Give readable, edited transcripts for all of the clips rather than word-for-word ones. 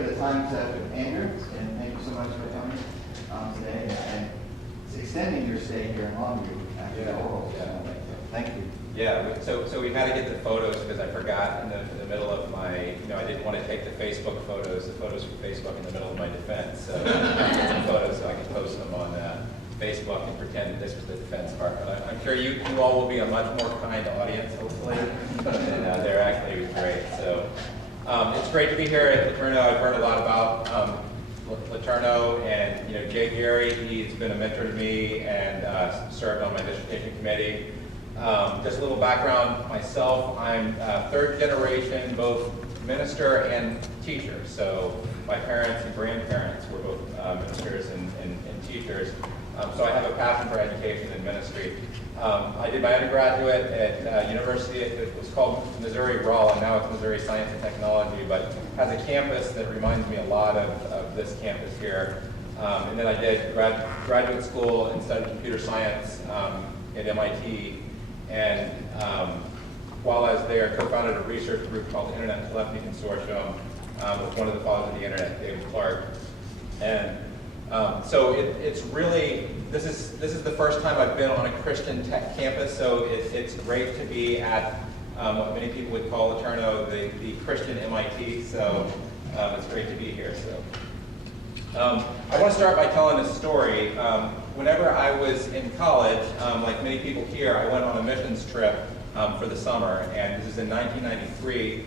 share the times with Andrew, and thank you so much for coming today and extending your stay here in Longview after the oral. Thank you. Yeah, so we had to get the photos because I forgot in the middle of my, I didn't want to take the Facebook photos, from Facebook in the middle of my defense. So I get some photos so I can post them on Facebook and pretend that this was the defense part. But I'm sure you all will be a much more kind audience, hopefully, and they're actually great. So it's great to be here at LeTourneau. I've heard a lot about LeTourneau, and Jay Gary, he's been a mentor to me and served on my dissertation committee. Just a little background myself, I'm third generation, both minister and teacher. So my parents and grandparents were both ministers and teachers. So I have a passion for education and ministry. I did my undergraduate at university. It was called Missouri Rollin. Now it's Missouri Science and Technology, but has a campus that reminds me a lot of this campus here. And then I did graduate school and studied computer science at MIT. And while I was there, co-founded a research group called the Internet Telephony Consortium with one of the fathers of the Internet, David Clark. And so it's really, this is the first time I've been on a Christian tech campus, so it's great to be at what many people would call LeTourneau, the Christian MIT, so it's great to be here. So I want to start by telling a story. Whenever I was in college, like many people here, I went on a missions trip for the summer, and this is in 1993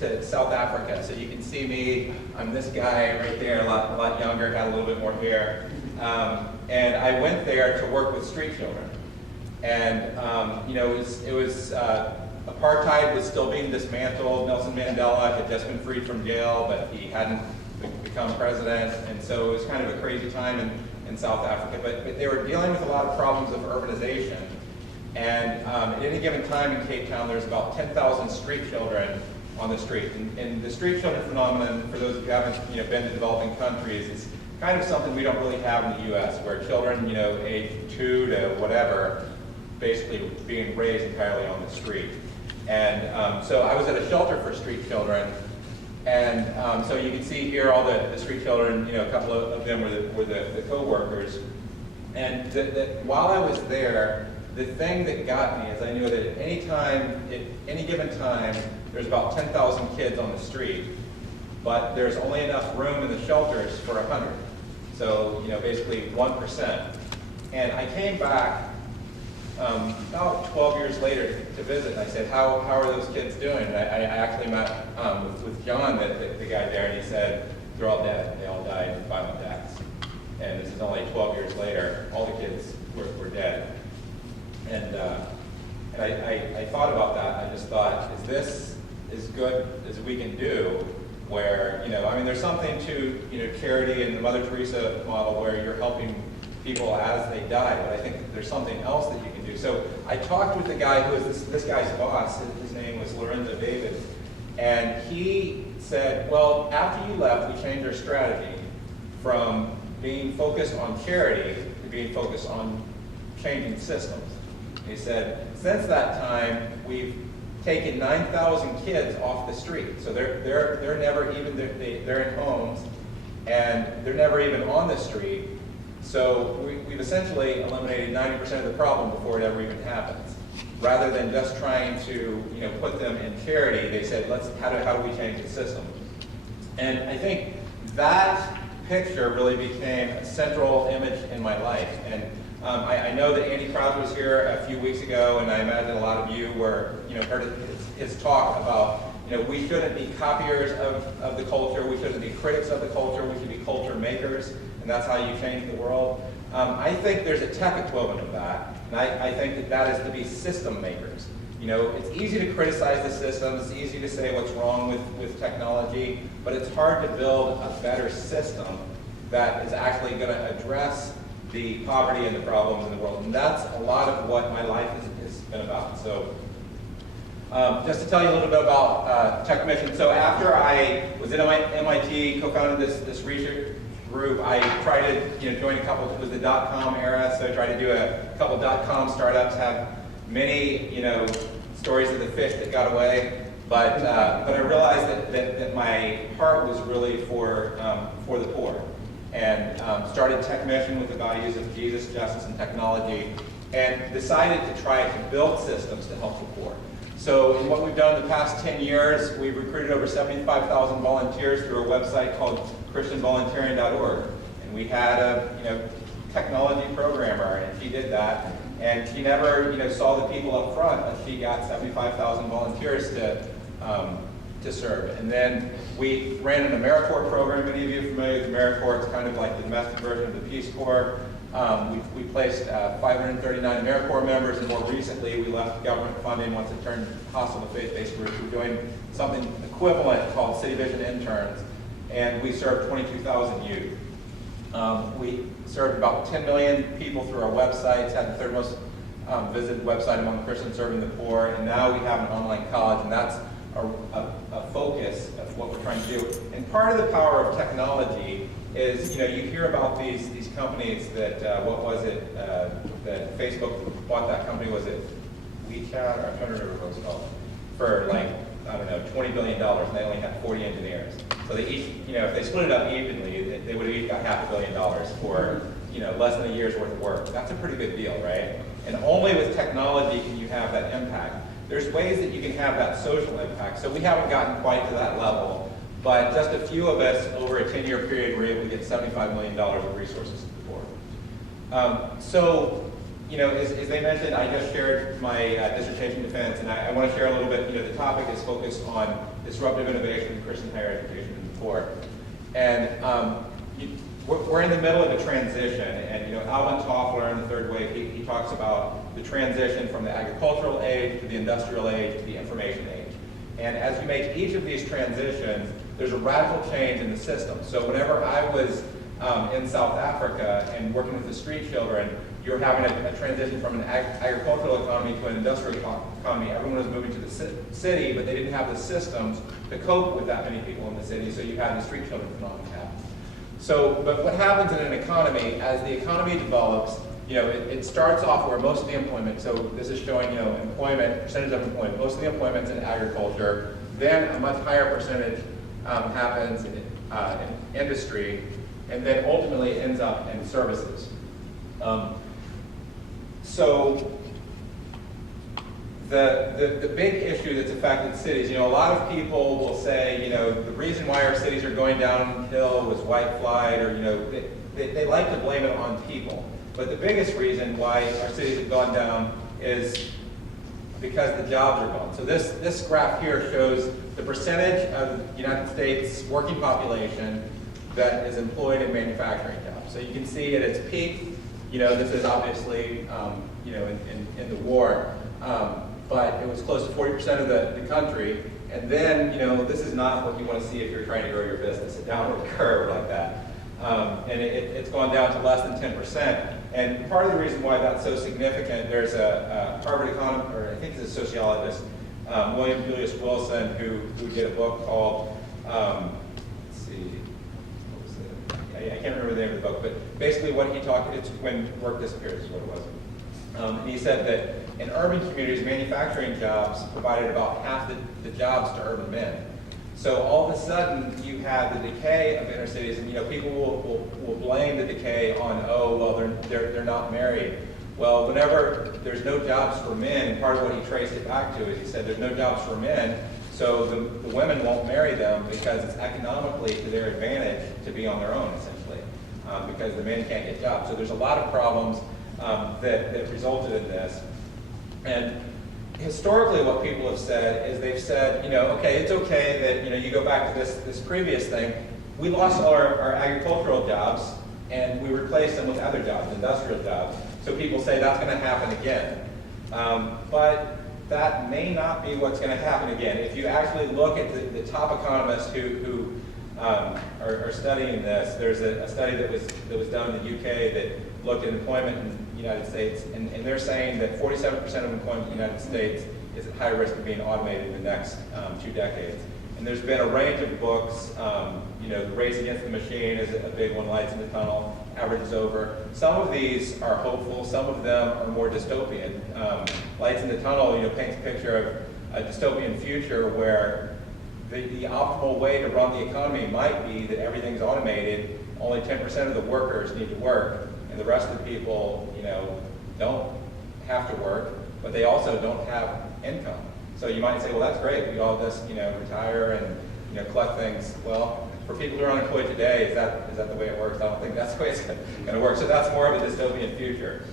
to South Africa. So you can see me, I'm this guy right there, a lot younger, got a little bit more hair. And I went there to work with street children. And it was apartheid was still being dismantled. Nelson Mandela had just been freed from jail, but he hadn't become president. And so it was kind of a crazy time in South Africa. But they were dealing with a lot of problems of urbanization. And at any given time in Cape Town, there's about 10,000 street children on the street. And the street children phenomenon, for those who haven't been to developing countries, is kind of something we don't really have in the U.S., where children, age 2 to whatever, basically being raised entirely on the street. And so I was at a shelter for street children, and so you can see here all the street children, a couple of them were the co-workers. And while I was there, the thing that got me is I knew that at any given time, there's about 10,000 kids on the street, but there's only enough room in the shelters for 100. So, basically 1%. And I came back about 12 years later to visit, and I said, how are those kids doing? And I actually met with John, the guy there, and he said, they're all dead. They all died in violent deaths. And this is only 12 years later. All the kids were dead. And I thought about that. I just thought, is this as good as we can do? Where there's something to charity and the Mother Teresa model where you're helping people as they die. But I think there's something else that you can do. So I talked with the guy who was this guy's boss. His name was Lorenzo David, and he said, well, after you left, we changed our strategy from being focused on charity to being focused on changing systems. He said, since that time, we've taken 9,000 kids off the street. So they're never even, they're in homes, and they're never even on the street. So we've essentially eliminated 90% of the problem before it ever even happens. Rather than just trying to put them in charity, they said, how do we change the system? And I think that picture really became a central image in my life. And I know that Andy Krause was here a few weeks ago, and I imagine a lot of you heard his talk about we shouldn't be copiers of the culture, we shouldn't be critics of the culture, we should be culture makers, and that's how you change the world. I think there's a tech equivalent of that, and I think that is to be system makers. It's easy to criticize the system, it's easy to say what's wrong with technology, but it's hard to build a better system that is actually going to address the poverty and the problems in the world. And that's a lot of what my life has been about. So just to tell you a little bit about Tech Mission. So after I was at MIT, co-founded this research group, I tried to join a couple, it was the .com era, so I tried to do a couple .com startups, have many stories of the fish that got away. But I realized that my heart was really for the poor, and started Tech Mission with the values of Jesus, justice, and technology, and decided to try to build systems to help the poor. So in what we've done in the past 10 years, we've recruited over 75,000 volunteers through a website called christianvolunteering.org. And we had a technology programmer, and she did that. And she never saw the people up front, but she got 75,000 volunteers to serve. And then we ran an AmeriCorps program. Many of you are familiar with AmeriCorps. It's kind of like the domestic version of the Peace Corps. We placed 539 AmeriCorps members, and more recently we left government funding once it turned hostile to faith-based groups. We're doing something equivalent called City Vision Interns, and we served 22,000 youth. We served about 10 million people through our websites, had the third most visited website among Christians serving the poor, and now we have an online college, and that's a focus of what we're trying to do. And part of the power of technology is, you hear about these companies that, what was it, that Facebook bought that company, was it WeChat, or I'm trying to remember what it was called, for like, I don't know, $20 billion, and they only had 40 engineers. So they each, if they split it up evenly, they would have each got $500 million for, less than a year's worth of work. That's a pretty good deal, right? And only with technology can you have that impact. There's ways that you can have that social impact. So we haven't gotten quite to that level, but just a few of us over a 10-year period were able to get $75 million of resources to the poor. As they mentioned, I just shared my dissertation defense, and I want to share a little bit. The topic is focused on disruptive innovation in Christian higher education and the poor. And we're in the middle of a transition, and Alvin Toffler in the third wave, he talks about the transition from the agricultural age to the industrial age to the information age. And as you make each of these transitions, there's a radical change in the system. So whenever I was in South Africa and working with the street children, you're having a transition from an agricultural economy to an industrial economy. Everyone was moving to the city, but they didn't have the systems to cope with that many people in the city, so you had the street children phenomenon happen. So, but what happens in an economy, as the economy develops, it starts off where most of the employment, so this is showing, employment, percentage of employment, most of the employment's in agriculture, then a much higher percentage happens in industry, and then ultimately it ends up in services. So the big issue that's affected cities, a lot of people will say, the reason why our cities are going downhill was white flight, or, they like to blame it on people. But the biggest reason why our cities have gone down is because the jobs are gone. So this graph here shows the percentage of the United States working population that is employed in manufacturing jobs. So you can see at its peak, this is obviously, in the war, but it was close to 40% of the country. And then, this is not what you want to see if you're trying to grow your business, a downward curve like that. And it's gone down to less than 10%. And part of the reason why that's so significant, there's a Harvard economist, or I think it's a sociologist, William Julius Wilson, who did a book called, let's see, what was it? I can't remember the name of the book, but basically what he talked, it's When Work Disappears is what it was. And he said that in urban communities, manufacturing jobs provided about half the jobs to urban men. So all of a sudden, you have the decay of inner cities, and people will blame the decay on, oh, well, they're not married. Well, whenever there's no jobs for men, and part of what he traced it back to is he said there's no jobs for men, so the women won't marry them because it's economically to their advantage to be on their own, essentially, because the men can't get jobs. So there's a lot of problems that resulted in this. And historically, what people have said is they've said, okay, it's okay that you go back to this previous thing. We lost all our agricultural jobs, and we replaced them with other jobs, industrial jobs. So people say that's going to happen again. But that may not be what's going to happen again. If you actually look at the top economists who are studying this, there's a study that was done in the UK that looked at employment in the United States, and they're saying that 47% of employment in the United States is at high risk of being automated in the next 2 decades. And there's been a range of books. The Race Against the Machine is a big one, Lights in the Tunnel, Average is Over. Some of these are hopeful, some of them are more dystopian. Lights in the Tunnel, paints a picture a dystopian future where the optimal way to run the economy might be that everything's automated, only 10% of the workers need to work, and the rest of the people, don't have to work, but they also don't have income. So you might say, well, that's great. We all just, retire and, collect things. Well, for people who are unemployed today, is that the way it works? I don't think that's the way it's going to work. So that's more of a dystopian future.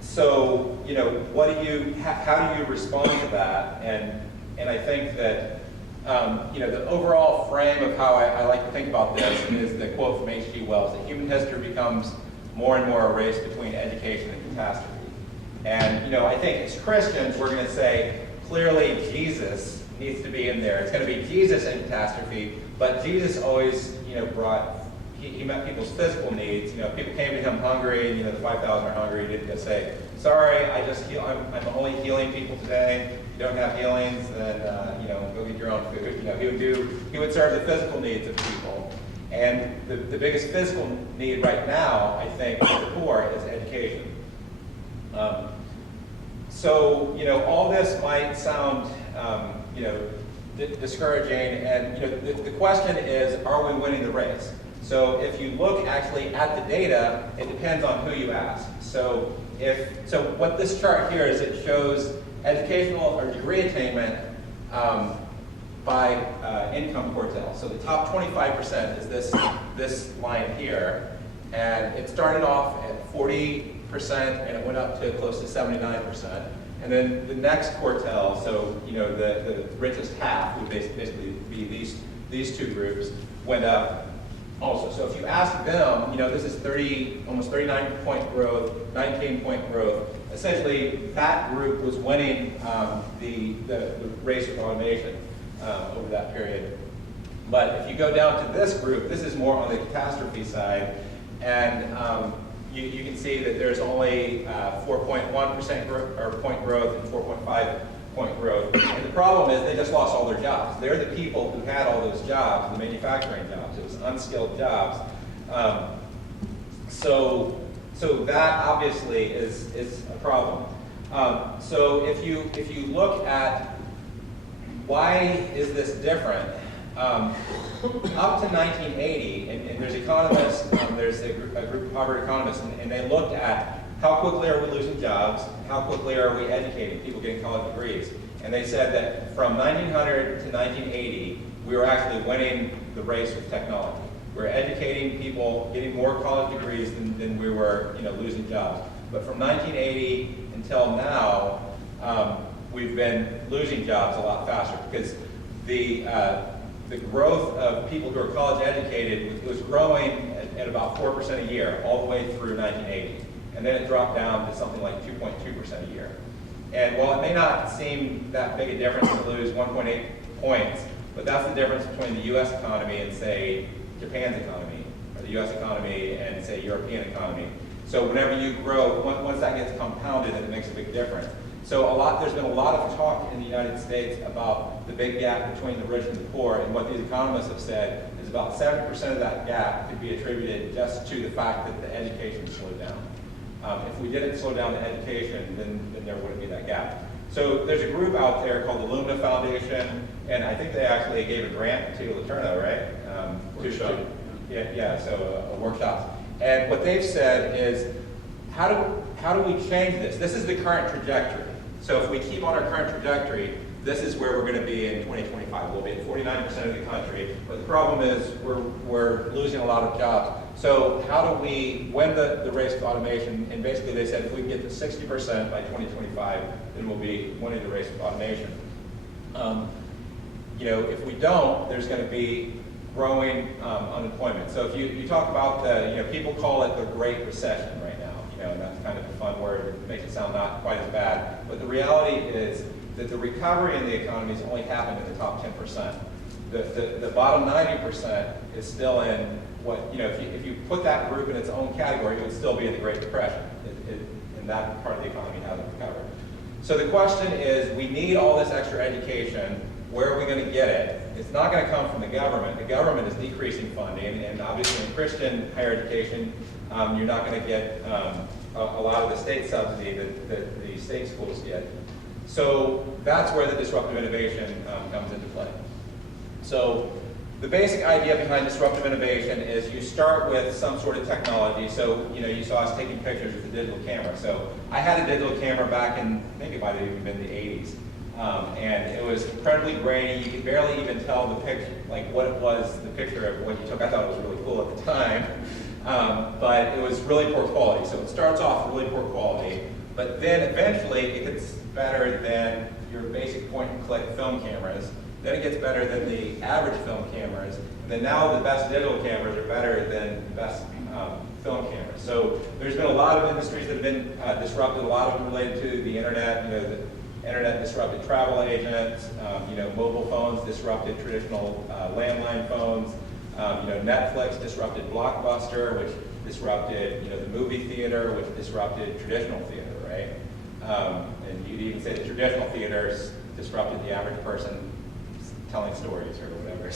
So, how do you respond to that? And I think that, the overall frame of how I like to think about this is the quote from H.G. Wells, that human history becomes more and more a race between education and catastrophe. And, I think as Christians, we're going to say, clearly Jesus needs to be in there. It's going to be Jesus and catastrophe, but Jesus always, he met people's physical needs. People came to him hungry, and, the 5,000 are hungry. He didn't just say, sorry, I'm only healing people today. If you don't have healings, then, go get your own food. He would serve the physical needs of people. And the biggest physical need right now, I think, for the poor is education. So, all this might sound, discouraging, and the question is, are we winning the race? So if you look actually at the data, it depends on who you ask. So what this chart here is, it shows educational or degree attainment by income quartile. So the top 25% is this line here, and it started off at 40%, and it went up to close to 79%. And then the next quartile, so the richest half would basically be these two groups, went up also. So if you ask them, this is almost 39-point growth, 19-point growth. Essentially, that group was winning the race with automation over that period. But if you go down to this group, this is more on the catastrophe side, and you can see that there's only 4.1% point growth and 4.5 point growth. And the problem is they just lost all their jobs. They're the people who had all those jobs, the manufacturing jobs. It was unskilled jobs. So that obviously is a problem. So if you look at why is this different, up to 1980, and there's economists, there's a group of Harvard economists, and they looked at how quickly are we losing jobs, how quickly are we educating people getting college degrees. And they said that from 1900 to 1980, we were actually winning the race with technology. We're educating people, getting more college degrees than we were losing jobs. But from 1980 until now, we've been losing jobs a lot faster, because the growth of people who are college educated was growing at about 4% a year all the way through 1980. And then it dropped down to something like 2.2% a year. And while it may not seem that big a difference to lose 1.8 points, but that's the difference between the US economy and, say, Japan's economy, or the US economy and, say, European economy. So whenever you grow, once that gets compounded, it makes a big difference. So there's been a lot of talk in the United States about the big gap between the rich and the poor, and what these economists have said is about 70% of that gap could be attributed just to the fact that the education slowed down. If we didn't slow down the education, then there wouldn't be that gap. So there's a group out there called the Lumina Foundation, and I think they actually gave a grant to Laterno, right? Workshop. So a workshop. And what they've said is, how do we change this? This is the current trajectory. So if we keep on our current trajectory, this is where we're going to be in 2025. We'll be at 49% of the country. But the problem is we're losing a lot of jobs. So how do we win the race with automation? And basically they said if we can get to 60% by 2025, then we'll be winning the race with automation. If we don't, there's going to be growing unemployment. So if you talk about people call it the Great Recession right now. And that's kind of a fun word. It makes it sound not quite as bad. But the reality is that the recovery in the economy has only happened in the top 10%. The bottom 90% is still in what, if you put that group in its own category, it would still be in the Great Depression. And that part of the economy hasn't recovered. So the question is, we need all this extra education. Where are we going to get it? It's not going to come from the government. The government is decreasing funding, and obviously in Christian higher education, you're not going to get a lot of the state subsidy that the state schools get. So that's where the disruptive innovation comes into play. So the basic idea behind disruptive innovation is you start with some sort of technology. So, you saw us taking pictures with a digital camera. So I had a digital camera back in, maybe it might have even been the 80s. And it was incredibly grainy. You could barely even tell the picture, like what it was, the picture of what you took. I thought it was really cool at the time. But it was really poor quality. So it starts off really poor quality. But then eventually it gets better than your basic point-and-click film cameras. Then it gets better than the average film cameras. And then now the best digital cameras are better than the best film cameras. So there's been a lot of industries that have been disrupted, a lot of them related to the internet. The internet disrupted travel agents. Mobile phones disrupted traditional landline phones. Netflix disrupted Blockbuster, which disrupted the movie theater, which disrupted traditional theater, right? And you'd even say the traditional theaters disrupted the average person telling stories or whatever.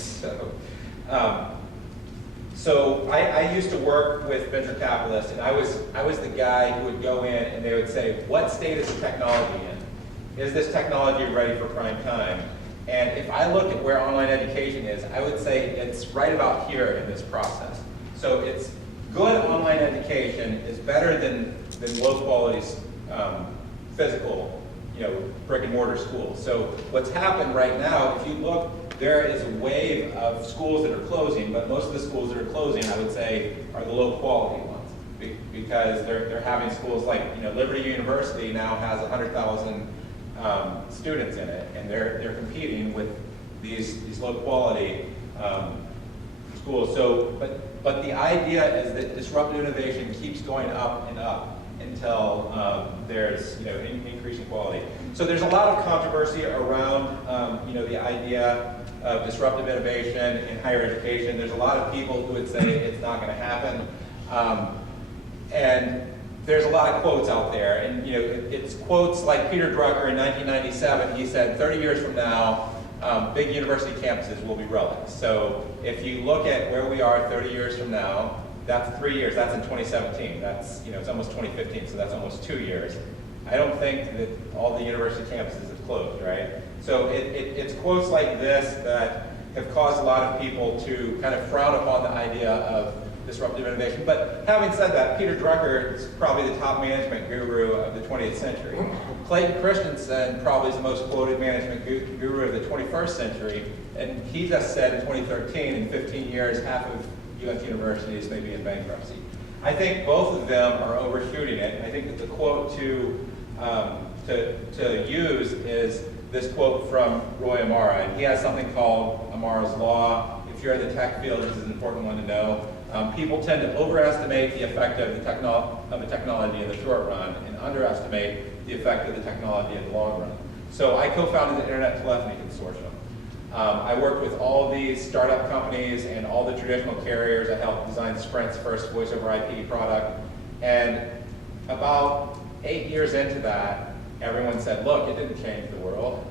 So I used to work with venture capitalists, and I was the guy who would go in and they would say, what state is the technology in? Is this technology ready for prime time? And if I look at where online education is, I would say it's right about here in this process. So it's good online education is better than low quality physical brick and mortar schools. So what's happened right now, if you look, there is a wave of schools that are closing, but most of the schools that are closing, I would say, are the low quality ones. Because they're having schools like, Liberty University now has 100,000 students in it, and they're competing with these low quality schools. So, but the idea is that disruptive innovation keeps going up and up until there's increasing quality. So there's a lot of controversy around the idea of disruptive innovation in higher education. There's a lot of people who would say it's not going to happen, and there's a lot of quotes out there, and it's quotes like Peter Drucker in 1997. He said, 30 years from now, big university campuses will be relics. So if you look at where we are 30 years from now, that's 3 years. That's in 2017. That's it's almost 2015, so that's almost 2 years. I don't think that all the university campuses have closed, right? So it's quotes like this that have caused a lot of people to kind of frown upon the idea of disruptive innovation. But having said that, Peter Drucker is probably the top management guru of the 20th century. Clayton Christensen probably is the most quoted management guru of the 21st century. And he just said in 2013, in 15 years, half of U.S. universities may be in bankruptcy. I think both of them are overshooting it. I think that the quote to use is this quote from Roy Amara. And he has something called Amara's Law. If you're in the tech field, this is an important one to know. People tend to overestimate the effect of a technology in the short run and underestimate the effect of the technology in the long run. So I co-founded the Internet Telephony Consortium. I worked with all these startup companies and all the traditional carriers. I helped design Sprint's first voice over IP product. And about 8 years into that, everyone said, look, it didn't change the world.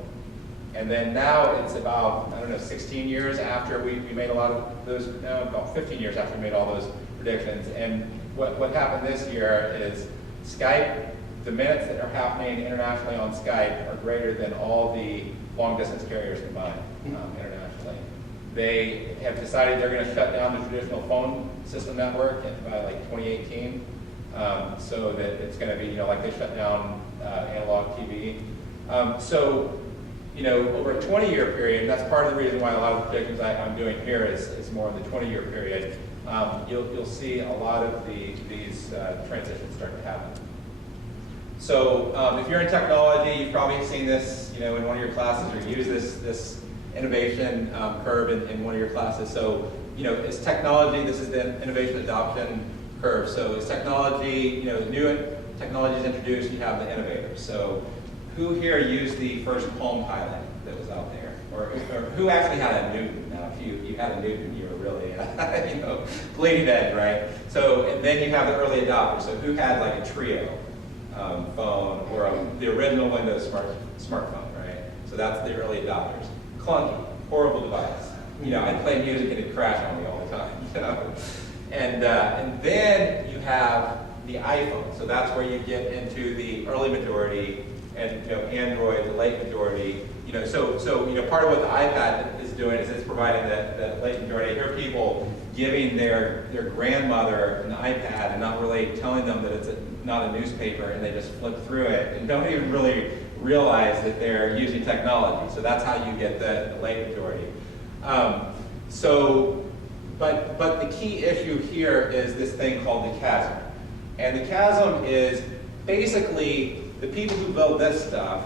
And then now it's about, 16 years after we made a lot of those, about 15 years after we made all those predictions. And what happened this year is Skype, the minutes that are happening internationally on Skype are greater than all the long distance carriers combined internationally. They have decided they're going to shut down the traditional phone system network by like 2018. So that it's going to be, like they shut down analog TV. Over a 20-year period, and that's part of the reason why a lot of the predictions I'm doing here is more in the 20-year period, you'll see a lot of these transitions start to happen. So if you're in technology, you've probably seen this in one of your classes or used this innovation curve in one of your classes. So as technology, this is the innovation adoption curve. So as technology, new technology is introduced, you have the innovators. So who here used the first Palm Pilot that was out there? Or who actually had a Newton? Now, if you had a Newton, you were really, bleeding edge, right? So, and then you have the early adopters. So who had like a Trio phone or the original Windows smartphone, right? So that's the early adopters. Clunky, horrible device. I'd play music and it'd crash on me all the time. And then you have the iPhone. So that's where you get into the early majority and Android, the late majority, so part of what the iPad is doing is it's providing that late majority. I hear people giving their grandmother an iPad and not really telling them that it's not a newspaper, and they just flip through it and don't even really realize that they're using technology. So that's how you get the late majority. But the key issue here is this thing called the chasm. And the chasm is basically the people who build this stuff,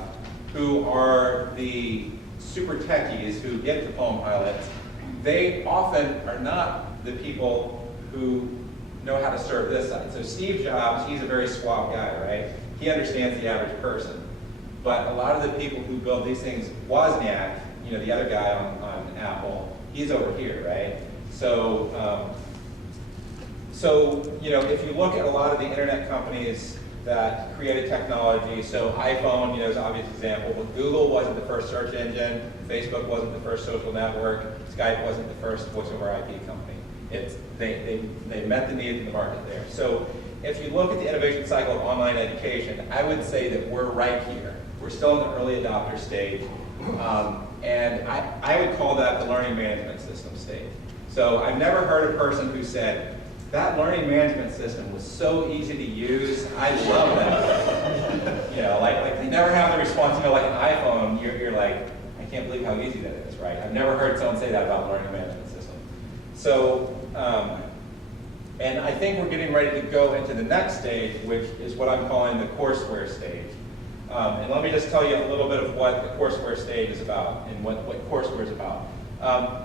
who are the super techies who get the Palm Pilots. They often are not the people who know how to serve this side. So Steve Jobs, he's a very suave guy, right? He understands the average person. But a lot of the people who build these things, Wozniak, the other guy on Apple, he's over here, right? So, if you look at a lot of the internet companies that created technology, so iPhone, is an obvious example, but Google wasn't the first search engine, Facebook wasn't the first social network, Skype wasn't the first voice over IP company. They met the need in the market there. So if you look at the innovation cycle of online education, I would say that we're right here. We're still in the early adopter stage, and I would call that the learning management system stage. So I've never heard a person who said, that learning management system was so easy to use, I love that. Like they never have the response, like an iPhone, you're like, I can't believe how easy that is, right? I've never heard someone say that about the learning management system. So, and I think we're getting ready to go into the next stage, which is what I'm calling the courseware stage. And let me just tell you a little bit of what the courseware stage is about and what courseware is about.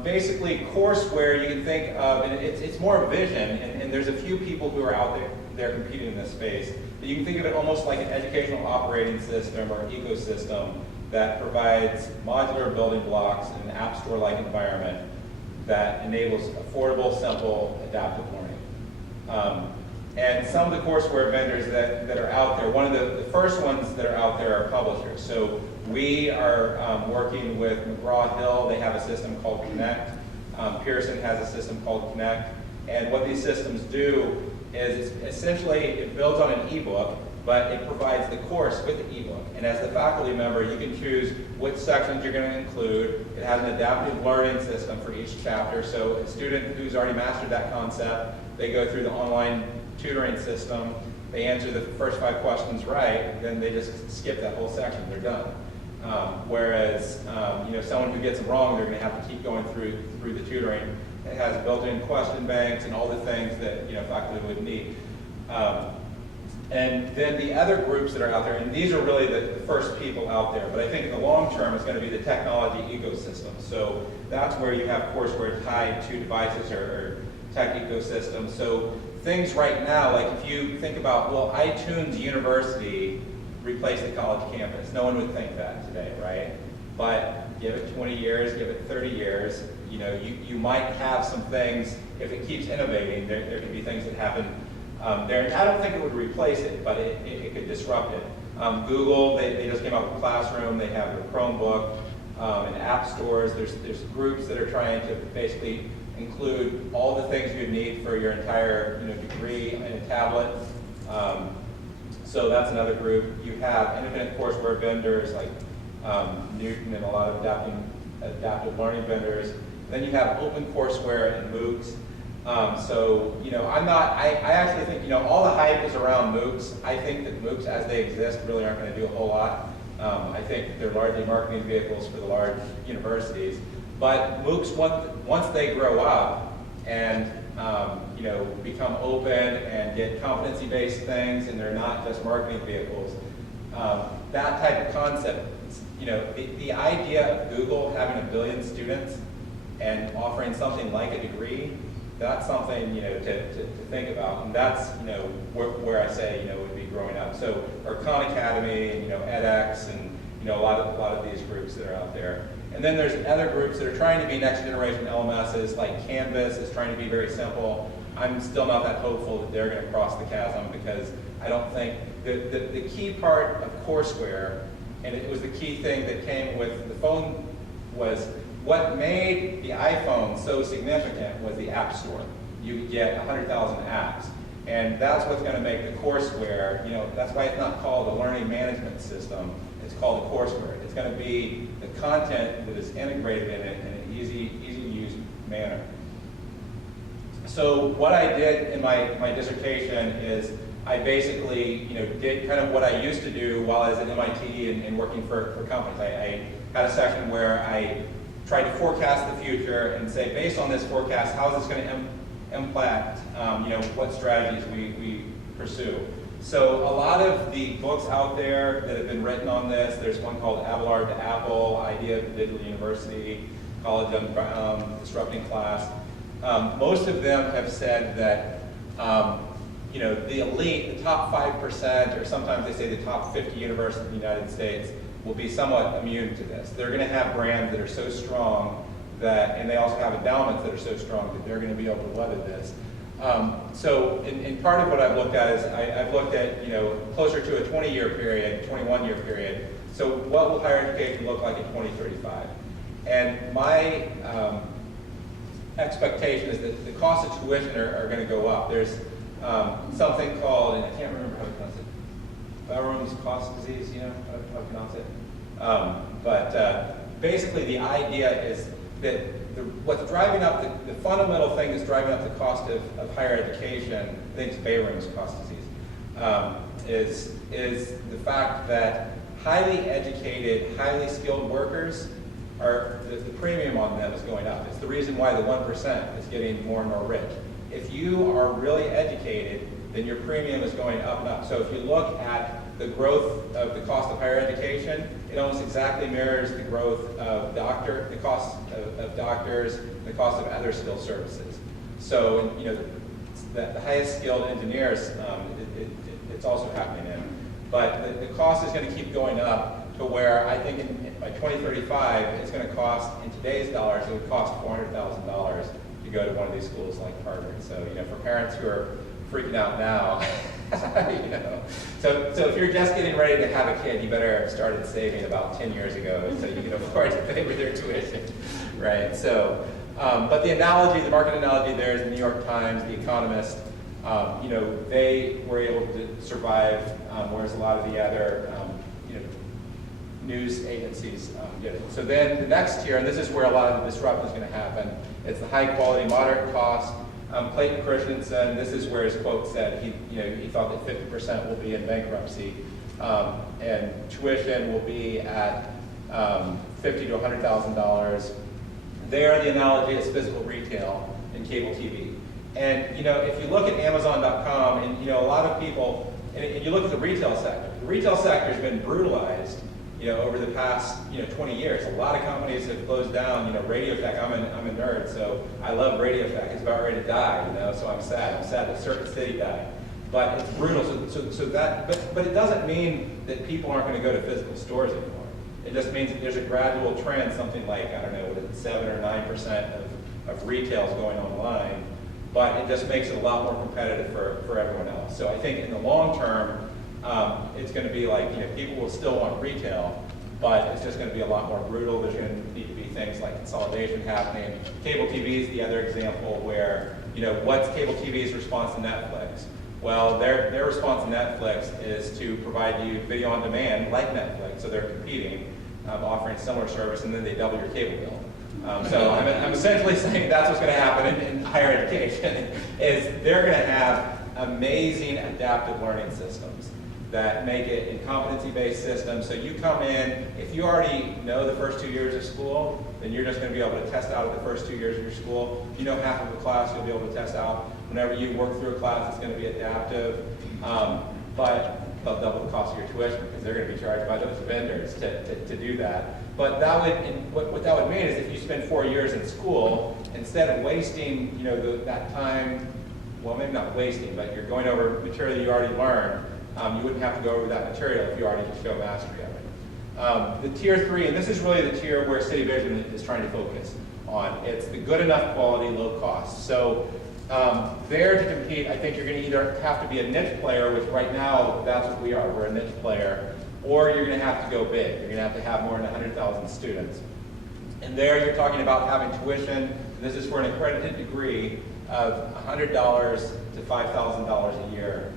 Basically, courseware, you can think of, and it's more vision, and there's a few people who are out there competing in this space. But you can think of it almost like an educational operating system or ecosystem that provides modular building blocks in an app store-like environment that enables affordable, simple, adaptive learning. And some of the courseware vendors that are out there, one of the first ones that are out there are publishers. So we are working with McGraw-Hill. They have a system called Connect. Pearson has a system called Connect. And what these systems do is essentially it builds on an ebook, but it provides the course with the ebook. And as the faculty member, you can choose which sections you're going to include. It has an adaptive learning system for each chapter. So a student who's already mastered that concept, they go through the online tutoring system, they answer the first 5 questions right, then they just skip that whole section, they're done. Whereas, someone who gets them wrong, they're going to have to keep going through the tutoring. It has built-in question banks and all the things that faculty would need. And then the other groups that are out there, and these are really the first people out there, but I think in the long term it's going to be the technology ecosystem. So that's where you have courseware tied to devices or tech ecosystems. So things right now, like if you think about, well, iTunes University replaced the college campus. No one would think that today, right? But give it 20 years, give it 30 years, you might have some things, if it keeps innovating, there could be things that happen there. I don't think it would replace it, but it could disrupt it. Google, they just came out with Classroom, they have their Chromebook, and app stores. There's groups that are trying to basically include all the things you'd need for your entire degree in a tablet. So that's another group. You have independent courseware vendors like Newton and a lot of adaptive learning vendors. Then you have OpenCourseWare and MOOCs. I actually think, all the hype is around MOOCs. I think that MOOCs as they exist really aren't going to do a whole lot. I think they're largely marketing vehicles for the large universities. But MOOCs, once they grow up and become open and get competency-based things, and they're not just marketing vehicles, that type of concept, the idea of Google having 1 billion students and offering something like a degree, that's something to think about, and that's where I say would be growing up. So, or Khan Academy, and edX, and a lot of these groups that are out there. And then there's other groups that are trying to be next generation LMSs, like Canvas is trying to be very simple. I'm still not that hopeful that they're going to cross the chasm, because I don't think the key part of courseware, and it was the key thing that came with the phone, was what made the iPhone so significant was the App Store. You could get 100,000 apps. And that's what's going to make the courseware, that's why it's not called a learning management system. It's called a courseware. It's going to be the content that is integrated in it in an easy to use manner. So what I did in my dissertation is I basically did kind of what I used to do while I was at MIT and working for companies. I had a section where I tried to forecast the future and say, based on this forecast, how is this going to impact what strategies we pursue. So a lot of the books out there that have been written on this, there's one called Abelard to Apple, Idea of Digital University, College on Disrupting Class. Most of them have said that the elite, the top 5%, or sometimes they say the top 50 universities in the United States, will be somewhat immune to this. They're going to have brands that are so strong that, and they also have endowments that are so strong that they're going to be able to weather this. So in part of what I've looked at is I've looked at closer to a 20-year period, 21-year period. So what will higher education look like in 2035? And my expectation is that the cost of tuition are going to go up. There's something called, and I can't remember how to pronounce it, Barrow's cost disease, how to pronounce it. But basically the idea is that what's driving up, the fundamental thing that's driving up the cost of higher education, I think it's Bayram's cost disease, is the fact that highly educated, highly skilled workers the premium on them is going up. It's the reason why the 1% is getting more and more rich. If you are really educated, then your premium is going up and up. So if you look at the growth of the cost of higher education, it almost exactly mirrors the growth of the cost of doctors, the cost of other skilled services. So the highest skilled engineers, it's also happening in. But the cost is going to keep going up to where I think by 2035, it's going to cost, in today's dollars, it would cost $400,000 to go to one of these schools like Harvard. So for parents who are freaking out now, So if you're just getting ready to have a kid, you better have started saving about 10 years ago so you can afford to pay for their tuition, right? So, but the market analogy there is the New York Times, The Economist. They were able to survive, whereas a lot of the other news agencies didn't. So then the next tier, and this is where a lot of the disruption is going to happen, it's the high quality, moderate cost. Clayton Christensen, this is where his quote said he thought that 50% will be in bankruptcy, and tuition will be at $50,000 to $100,000. There, the analogy is physical retail and cable TV. And if you look at Amazon.com, and a lot of people, and you look at the retail sector has been brutalized. Over the past 20 years, a lot of companies have closed down. Radio Shack. I'm a nerd, so I love Radio Shack. It's about ready to die. So I'm sad. I'm sad that Circuit City died. But it's brutal. But it doesn't mean that people aren't going to go to physical stores anymore. It just means that there's a gradual trend. Something like 7 or 9% of retail is going online. But it just makes it a lot more competitive for everyone else. So I think in the long term, it's going to be like, people will still want retail, but it's just going to be a lot more brutal. There's going to need to be things like consolidation happening. Cable TV is the other example where, what's cable TV's response to Netflix? Well, their response to Netflix is to provide you video on demand like Netflix, so they're competing, offering similar service, and then they double your cable bill. So I'm essentially saying that's what's going to happen in higher education, is they're going to have amazing adaptive learning systems that make it in competency-based systems. So you come in, if you already know the first 2 years of school, then you're just going to be able to test out of the first 2 years of your school. If you know half of a class, you'll be able to test out. Whenever you work through a class, it's going to be adaptive. But they'll double the cost of your tuition because they're going to be charged by those vendors to do that. But that what that would mean is if you spend 4 years in school, instead of wasting that time, well, maybe not wasting, but you're going over material you already learned, you wouldn't have to go over that material if you already just show mastery of it. The tier 3, and this is really the tier where City Vision is trying to focus on. It's the good enough quality, low cost. So there to compete, I think you're going to either have to be a niche player, which right now that's what we are, we're a niche player, or you're going to have to go big. You're going to have more than 100,000 students. And there you're talking about having tuition. This is for an accredited degree of $100 to $5,000 a year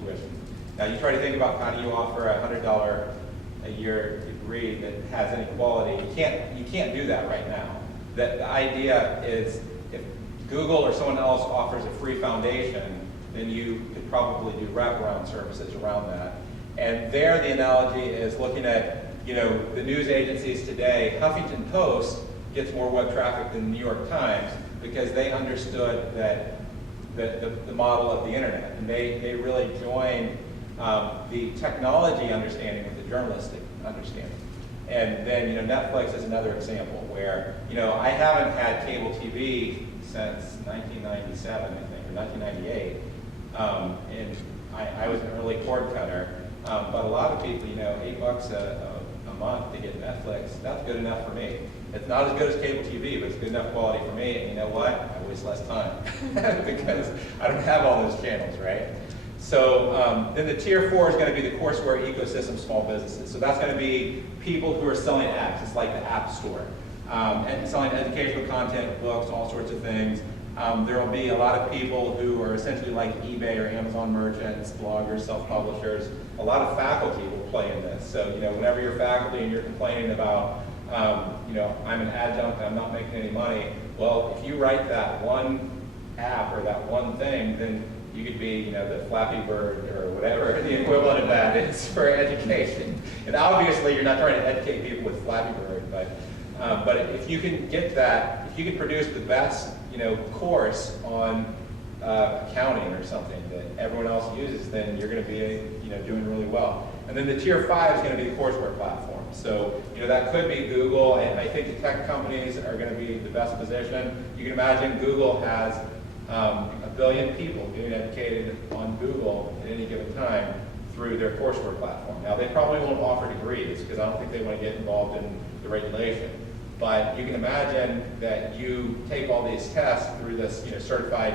tuition. Now you try to think about how do you offer a $100 a year degree that has any quality. You can't do that right now. The idea is if Google or someone else offers a free foundation, then you could probably do wraparound services around that. And there the analogy is looking at, the news agencies today. Huffington Post gets more web traffic than the New York Times because they understood that the model of the internet. And they really joined the technology understanding with the journalistic understanding. And then, Netflix is another example where, I haven't had cable TV since 1997, I think, or 1998. And I was an early cord cutter. But a lot of people, $8 a month to get Netflix, that's good enough for me. It's not as good as cable TV, but it's good enough quality for me. And you know what? I waste less time because I don't have all those channels, right? So then the tier 4 is going to be the courseware ecosystem small businesses. So that's going to be people who are selling apps. It's like the App Store. And selling educational content, books, all sorts of things. There will be a lot of people who are essentially like eBay or Amazon merchants, bloggers, self-publishers. A lot of faculty will play in this. So, whenever you're faculty and you're complaining about, I'm an adjunct and I'm not making any money, well, if you write that one app or that one thing, then you could be, the Flappy Bird or whatever the equivalent of that is for education. And obviously, you're not trying to educate people with Flappy Bird, but if you can get that, if you can produce the best, course on accounting or something that everyone else uses, then you're going to be, doing really well. And then the tier 5 is going to be the courseware platform. So, that could be Google, and I think the tech companies are going to be the best position. You can imagine Google has 1 billion people getting educated on Google at any given time through their courseware platform. Now, they probably won't offer degrees because I don't think they want to get involved in the regulation. But you can imagine that you take all these tests through this, certified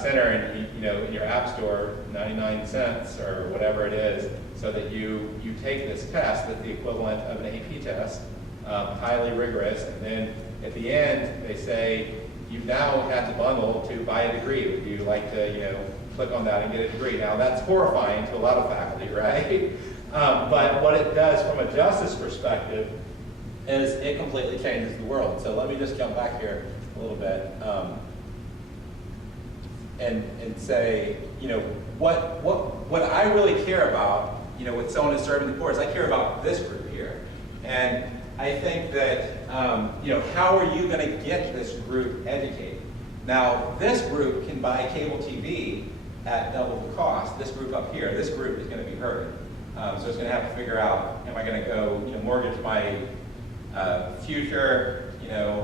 center, and in your app store, 99 cents or whatever it is, so that you take this test that's the equivalent of an AP test, highly rigorous, and then at the end they say you've now had to bundle to buy a degree. Would you like to, click on that and get a degree? Now that's horrifying to a lot of faculty, right? But what it does from a justice perspective is it completely changes the world. So let me just jump back here a little bit and say, what I really care about, with someone who's serving the poor is I care about this group here. And I think that, how are you going to get this group educated? Now, this group can buy cable TV at double the cost. This group up here, this group is going to be hurt. So it's going to have to figure out, am I going to go, mortgage my future,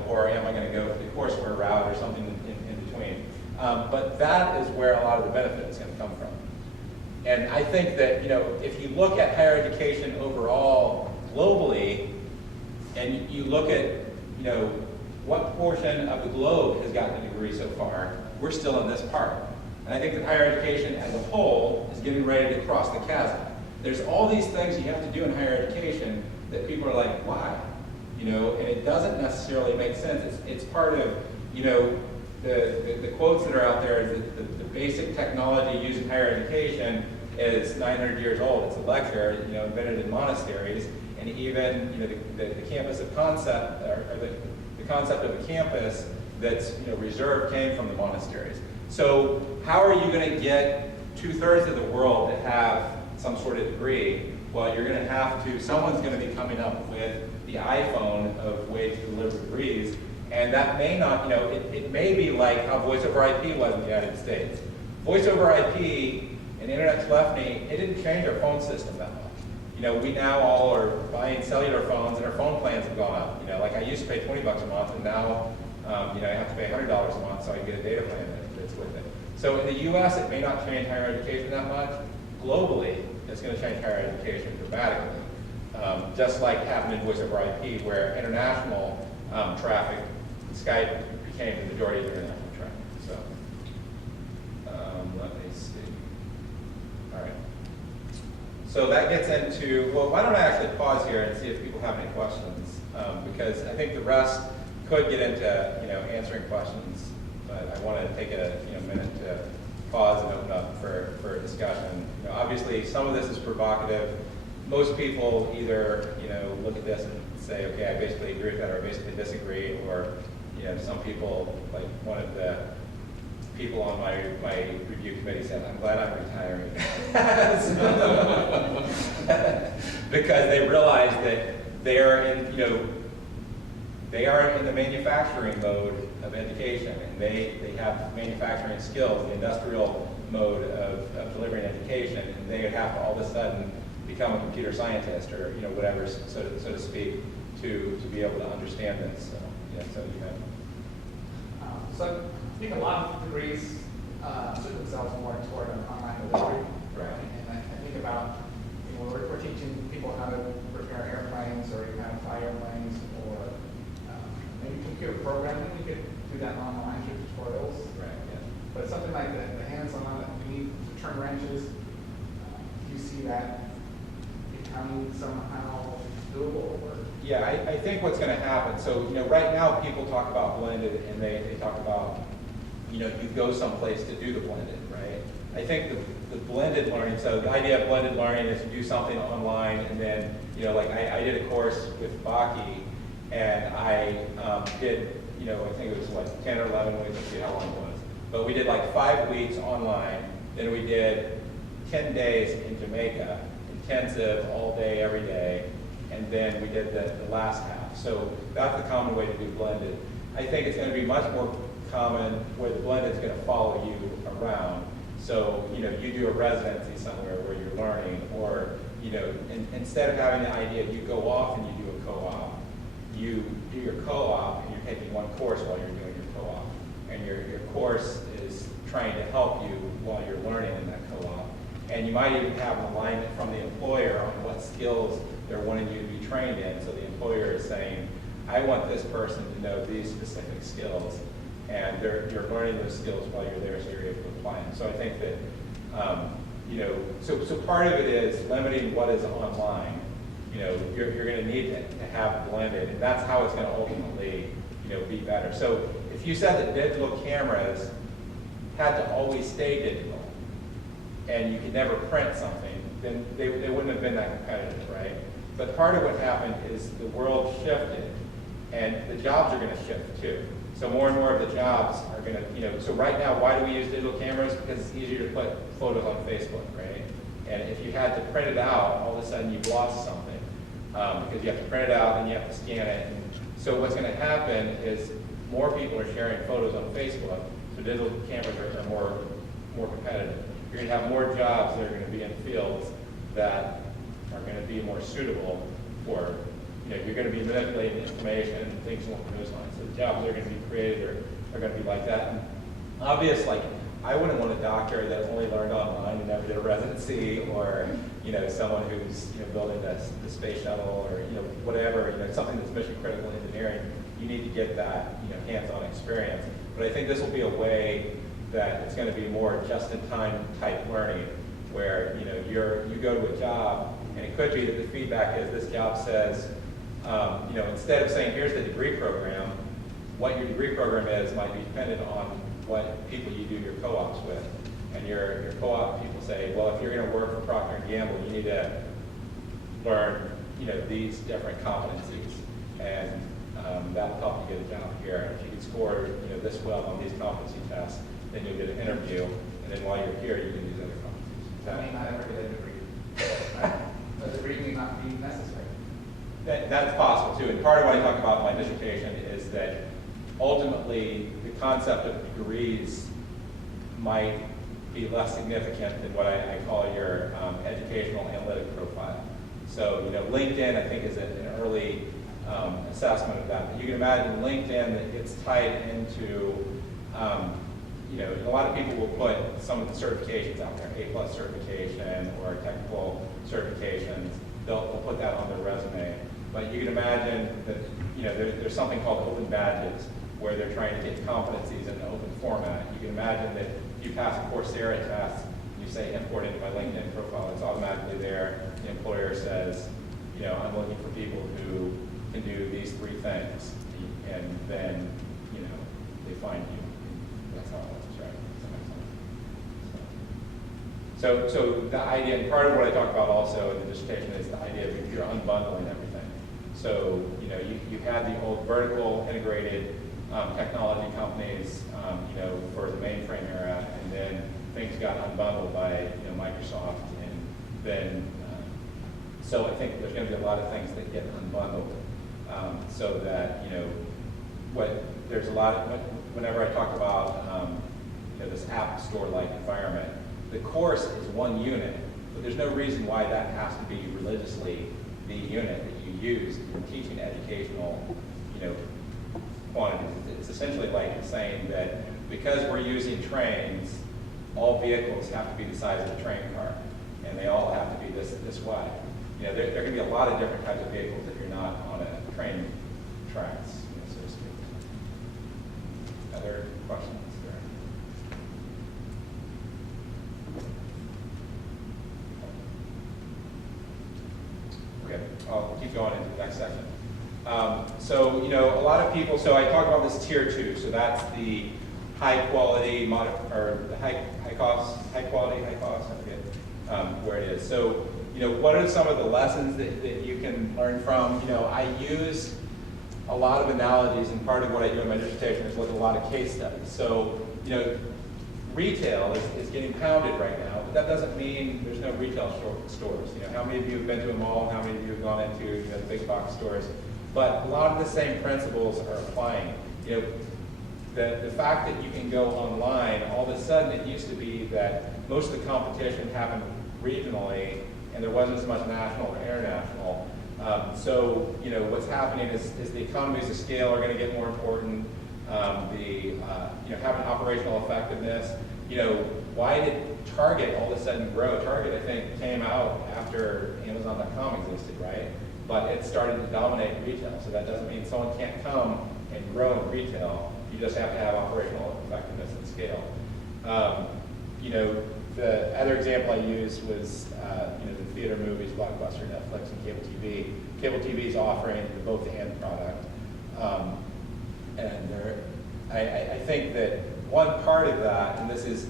or am I going to go for the courseware route or something in between? But that is where a lot of the benefit is going to come from. And I think that, if you look at higher education overall globally, and you look at, what portion of the globe has gotten a degree so far, we're still in this part. And I think that higher education as a whole is getting ready to cross the chasm. There's all these things you have to do in higher education that people are like, why? And it doesn't necessarily make sense. It's part of, the quotes that are out there is that the basic technology used in higher education is 900 years old. It's a lecture, invented in monasteries, and even, the campus of concept, or the concept of a campus that's, reserved came from the monasteries. So how are you going to get 2/3 of the world to have some sort of degree? Well, you're going to have to, someone's going to be coming up with the iPhone of ways to deliver degrees, and that may not, it may be like how voice over IP was in the United States. Voice over IP and internet telephony, it didn't change our phone system that much. We now all are buying cellular phones, and our phone plans have gone up. Like I used to pay $20 a month, and now, I have to pay $100 a month so I can get a data plan that's with it. So in the U.S., it may not change higher education that much. Globally, it's going to change higher education dramatically. Just like happened in voice over IP, where international traffic, Skype became the majority of international traffic. So let me see. All right. So that gets into, well, why don't I actually pause here and see if people have any questions? Because I think the rest could get into answering questions, but I want to take a minute to pause and open up for a discussion. Obviously, some of this is provocative. most people either, look at this and say, okay, I basically agree with that, or I basically disagree, or, some people, like one of the people on my review committee said, I'm glad I'm retiring. Because they realize that they're in, they are in the manufacturing mode of education, and they have manufacturing skills, the industrial mode of delivering education, and they have to all of a sudden become a computer scientist or whatever, so to speak, to be able to understand this. So so you have. So I think a lot of degrees suit themselves more toward an online delivery. Right. And I think about, we're teaching people how to repair airplanes or how to fly airplanes, or maybe computer programming. We could do that online through tutorials. Right. Yeah. But something like the hands-on, we need to turn wrenches. Do you see that becoming somehow doable? Or? Yeah, I think what's going to happen, so right now people talk about blended, and they talk about, you go someplace to do the blended, right? I think the blended learning, so the idea of blended learning is to do something online, and then, like I did a course with Baki, and I did, I think it was like 10 or 11 weeks, let's see how long it was. But we did like 5 weeks online, then we did 10 days in Jamaica, intensive all day, every day, and then we did the last half. So that's the common way to do blended. I think it's going to be much more common where the blended is going to follow you around. So, you do a residency somewhere where you're learning, or, instead of having the idea you go off and you do a co-op, you do your co-op and you're taking one course while you're doing your co-op. And your course is trying to help you while you're learning in that co-op. And you might even have an alignment from the employer on what skills they're wanting you to be trained in. So the employer is saying, I want this person to know these specific skills, and you're learning those skills while you're there, so you're able to apply them. So I think that, so part of it is limiting what is online. You're going to need to have blended, and that's how it's going to ultimately, be better. So if you said that digital cameras had to always stay digital, and you could never print something, then they wouldn't have been that competitive, right? But part of what happened is the world shifted, and the jobs are going to shift too. So more and more of the jobs are going to, so right now, why do we use digital cameras? Because it's easier to put photos on Facebook, right? And if you had to print it out, all of a sudden you've lost something, because you have to print it out and you have to scan it. And so what's going to happen is more people are sharing photos on Facebook, so digital cameras are more competitive. You're going to have more jobs that are going to be in fields that are going to be more suitable for, you're going to be manipulating information and things along those lines. So the jobs that are going to be created are going to be like that. And obvious, like, I wouldn't want a doctor that only learned online and never did a residency, or, someone who's, building the space shuttle, or, whatever, something that's mission critical engineering. You need to get that, hands-on experience. But I think this will be a way that it's going to be more just-in-time type learning, where you go to a job, and it could be that the feedback is this job says, instead of saying here's the degree program, what your degree program is might be dependent on what people you do your co-ops with. And your co-op people say, well, if you're going to work for Procter & Gamble, you need to learn these different competencies, and that'll help you get a job here. If you can score this well on these competency tests, then you'll get an interview, and then while you're here, you can do these other competencies. That may not ever get a degree. A degree may not be necessary. That's possible too. And part of what I talk about in my dissertation is that ultimately the concept of degrees might be less significant than what I call your educational analytic profile. So LinkedIn, I think, is an early assessment of that. But you can imagine LinkedIn that gets tied into a lot of people will put some of the certifications out there, A+ certification or technical certifications. They'll put that on their resume. But you can imagine that there's something called open badges, where they're trying to get competencies in an open format. You can imagine that if you pass a Coursera test, you say import into my LinkedIn profile, it's automatically there. The employer says, I'm looking for people who can do these 3 things, and then they find you. That's how it works, right? So So the idea, and part of what I talk about also in the dissertation is the idea of you're unbundling everything. So, you had the old vertical integrated technology companies, for the mainframe era, and then things got unbundled by, Microsoft, and then, so I think there's going to be a lot of things that get unbundled, so that, there's a lot of, whenever I talk about, this app store-like environment, the course is one unit, but there's no reason why that has to be religiously the unit that you use in teaching educational, quantities. It's essentially like saying that because we're using trains, all vehicles have to be the size of a train car, and they all have to be this wide. There are going to be a lot of different types of vehicles if you're not on a train tracks, so to speak. Other questions? Okay, I'll keep going into the next section. So, a lot of people, so I talk about this tier 2, so that's the high quality, or the high cost, I forget where it is. So, what are some of the lessons that you can learn from? I use a lot of analogies, and part of what I do in my dissertation is look at a lot of case studies. So, retail is getting pounded right now, but that doesn't mean there's no retail stores. How many of you have been to a mall? How many of you have gone into the big box stores? But a lot of the same principles are applying. The fact that you can go online, all of a sudden it used to be that most of the competition happened regionally, and there wasn't as much national or international. So what's happening is the economies of scale are going to get more important. Having operational effectiveness. Why did Target all of a sudden grow? Target, I think, came out after Amazon.com existed, right? But it started to dominate retail. So that doesn't mean someone can't come and grow in retail. You just have to have operational effectiveness and scale. The other example I used was, the theater movies, Blockbuster, Netflix, and cable TV. Cable TV is offering the both-and product. I think that one part of that, and this is,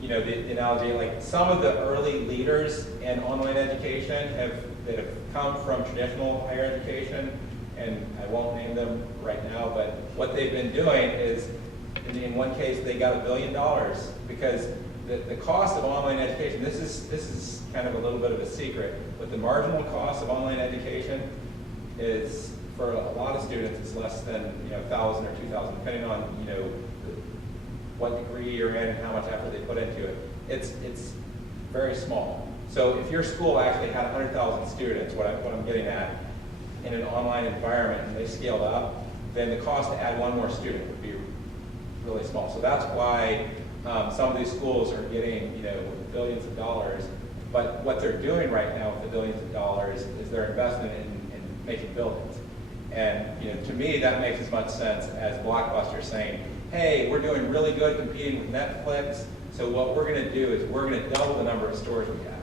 the analogy, like some of the early leaders in online education that have come from traditional higher education, and I won't name them right now, but what they've been doing is, in one case, they got $1 billion because the cost of online education, this is kind of a little bit of a secret, but the marginal cost of online education is, for a lot of students, it's less than $1,000 or $2,000, depending on what degree you're in and how much effort they put into it. It's very small. So if your school actually had 100,000 students, what I'm getting at, in an online environment, and they scaled up, then the cost to add one more student would be really small. So that's why some of these schools are getting billions of dollars. But what they're doing right now with the billions of dollars is they're investing in making buildings. And to me, that makes as much sense as Blockbuster saying, hey, we're doing really good competing with Netflix, so what we're going to do is we're going to double the number of stores we have.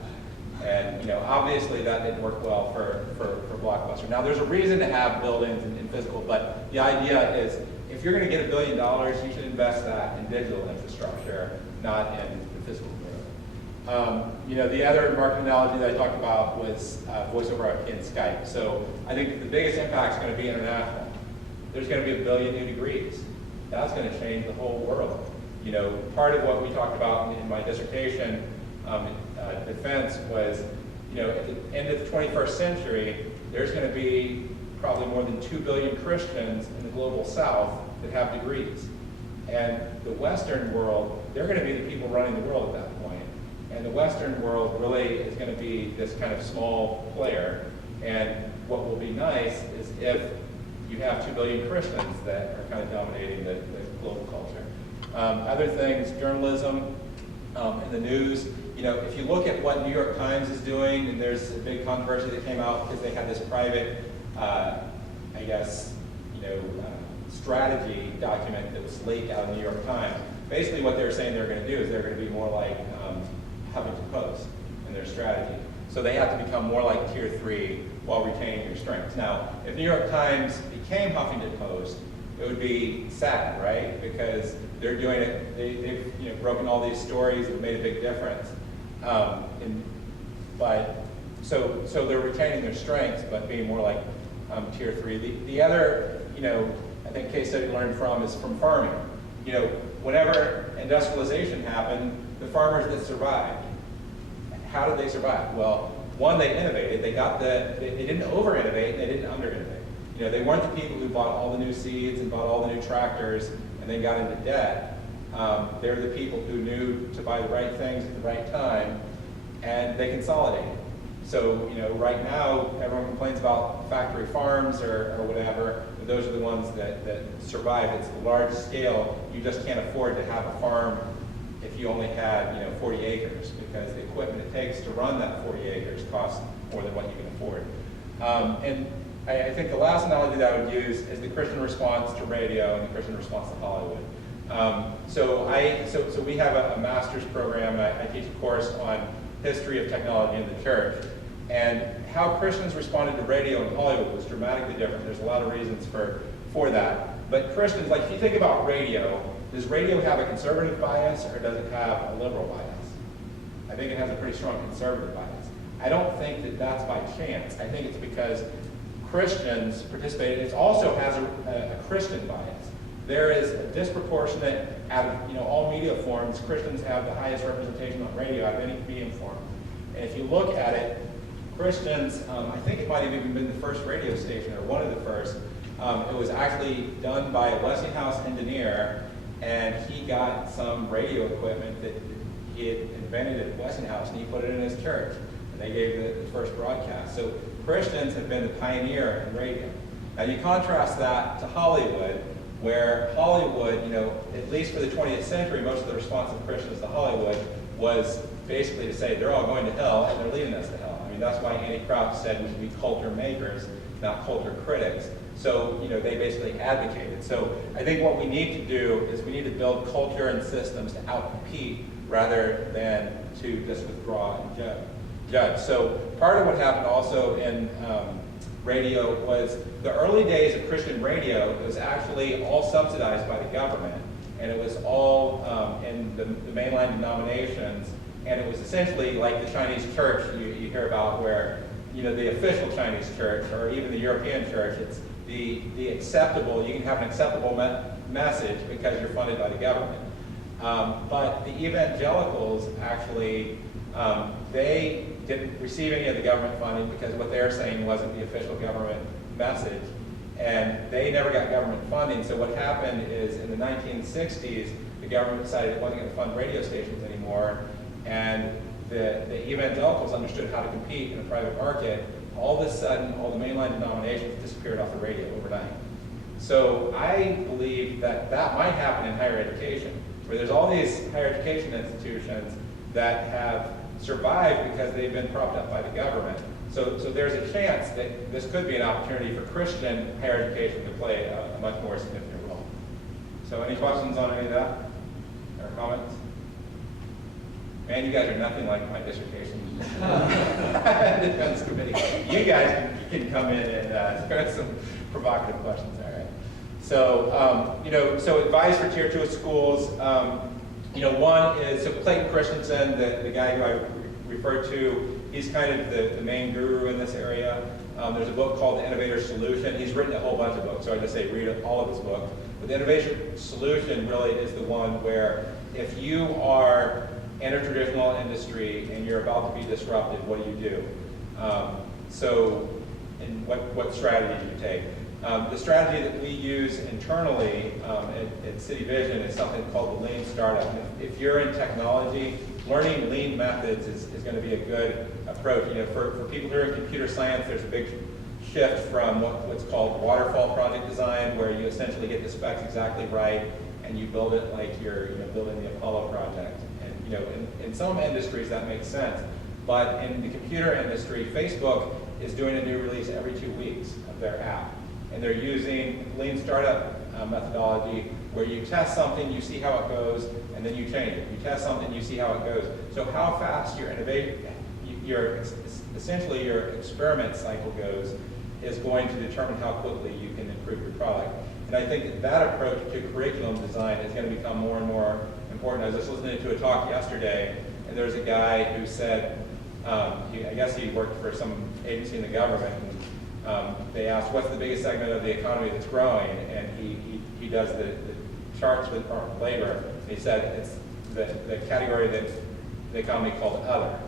And obviously that didn't work well for Blockbuster. Now there's a reason to have buildings in physical, but the idea is if you're going to get $1 billion, you should invest that in digital infrastructure, not in the physical growth. The other market analogy that I talked about was voice over IP and Skype. So I think the biggest impact is going to be international. There's going to be 1 billion new degrees. That's going to change the whole world. Part of what we talked about in my dissertation, defense, was, at the end of the 21st century, there's going to be probably more than 2 billion Christians in the global south that have degrees. And the Western world, they're going to be the people running the world at that point. And the Western world really is going to be this kind of small player. And what will be nice is if you have 2 billion Christians that are kind of dominating the global culture. Other things, journalism, in the news. If you look at what New York Times is doing, and there's a big controversy that came out because they had this private, strategy document that was leaked out of the New York Times. Basically what they're saying they're going to do is they're going to be more like Huffington Post in their strategy. So they have to become more like Tier 3 while retaining your strengths. Now, if New York Times became Huffington Post, it would be sad, right? Because they're doing it, they've broken all these stories that made a big difference. So they're retaining their strengths, but being more like tier 3. The other, I think case study we learned from is from farming. Whenever industrialization happened, the farmers that survived, how did they survive? Well, one, they innovated. They didn't over-innovate, and they didn't under-innovate. They weren't the people who bought all the new seeds and bought all the new tractors and then got into debt. They're the people who knew to buy the right things at the right time, and they consolidated. So, right now, everyone complains about factory farms or whatever, but those are the ones that survive. It's the large scale. You just can't afford to have a farm if you only had, 40 acres, because the equipment it takes to run that 40 acres costs more than what you can afford. And I think the last analogy that I would use is the Christian response to radio and the Christian response to Hollywood. So we have a master's program. I teach a course on history of technology in the church. And how Christians responded to radio in Hollywood was dramatically different. There's a lot of reasons for that. But Christians, like if you think about radio, does radio have a conservative bias or does it have a liberal bias? I think it has a pretty strong conservative bias. I don't think that that's by chance. I think it's because Christians participated. It also has a Christian bias. There is a disproportionate, out of all media forms, Christians have the highest representation on radio out of any medium form. And if you look at it, Christians, I think it might have even been the first radio station, or one of the first. It was actually done by a Westinghouse engineer, and he got some radio equipment that he had invented at Westinghouse, and he put it in his church, and they gave the first broadcast. So Christians have been the pioneer in radio. Now you contrast that to Hollywood, where Hollywood, at least for the 20th century, most of the response of Christians to Hollywood was basically to say they're all going to hell and they're leading us to hell. I mean, that's why Andy Crouch said we should be culture makers, not culture critics. So, they basically advocated. So I think what we need to do is we need to build culture and systems to outcompete rather than to just withdraw and judge. So part of what happened also in radio was the early days of Christian radio. It was actually all subsidized by the government, and it was all in the mainline denominations, and it was essentially like the Chinese church you hear about, where the official Chinese church or even the European church, it's the acceptable. You can have an acceptable message because you're funded by the government. But the evangelicals actually they didn't receive any of the government funding because what they're saying wasn't the official government message, and they never got government funding. So what happened is in the 1960s, the government decided it wasn't going to fund radio stations anymore, and the evangelicals understood how to compete in a private market. All of a sudden, all the mainline denominations disappeared off the radio overnight. So I believe that might happen in higher education, where there's all these higher education institutions that have survived because they've been propped up by the government. So there's a chance that this could be an opportunity for Christian higher education to play a much more significant role. So any questions on any of that? Or comments? Man, you guys are nothing like my dissertation defense committee. You guys can come in and ask some provocative questions, all right? So, so advice for Tier 2 schools, one is, so Clayton Christensen, the guy who I referred to, he's kind of the main guru in this area. There's a book called The Innovator Solution. He's written a whole bunch of books, so I just say read all of his books. But the Innovation Solution really is the one where if you are in a traditional industry and you're about to be disrupted, what do you do? And what strategy do you take? The strategy that we use internally at City Vision is something called the Lean Startup. If you're in technology, learning lean methods is going to be a good approach. For people who are in computer science, there's a big shift from what's called waterfall project design, where you essentially get the specs exactly right and you build it like you're building the Apollo project. And in some industries that makes sense, but in the computer industry, Facebook is doing a new release every 2 weeks of their app. And they're using Lean Startup methodology, where you test something, you see how it goes, and then you change it. You test something, you see how it goes. So how fast your essentially your experiment cycle goes is going to determine how quickly you can improve your product. And I think that approach to curriculum design is going to become more and more important. I was just listening to a talk yesterday and there's a guy who said, I guess he worked for some agency in the government, and they asked, what's the biggest segment of the economy that's growing? And he does the charts with labor. He said it's the category that the economy called other.